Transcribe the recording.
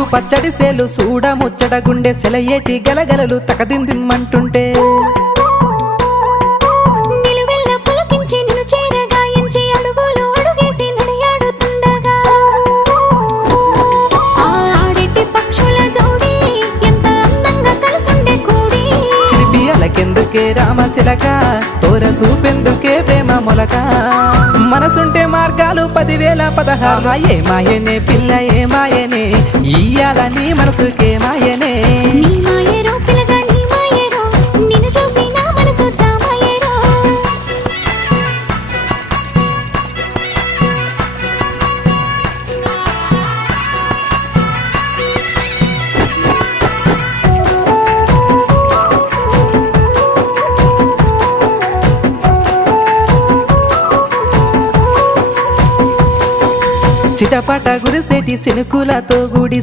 ముద్దు పచ్చడి సేలు సూడ ముచ్చట గుండె సెలయేటి గలగలలు తకదిందిమ్మంటుంటే నిలువెల్ల పులకించి నిన్ను చేరగాయించి అడుగులు అడుగేసి నడియాడుతుండగా ఆడెట్టి పక్షుల జోడి ఎంత అందంగా కలుసుండే కూడి చిలిపి అలకెందుకే రామశిలక తోర సూపెందుకే ప్రేమ మొలక మనసుంటే మార్గాలు 10,016 ఏ మాయనే పిల్ల ఏ మాయనే ఇయ్యాల నీ మనసుకే మాయనే నీ మాయేరో పిల్లగా నీ మాయేరో నిన్ను చూసి నా మనసు జామాయేరో చిటపట గురిసేటి సినుకులతో గుడి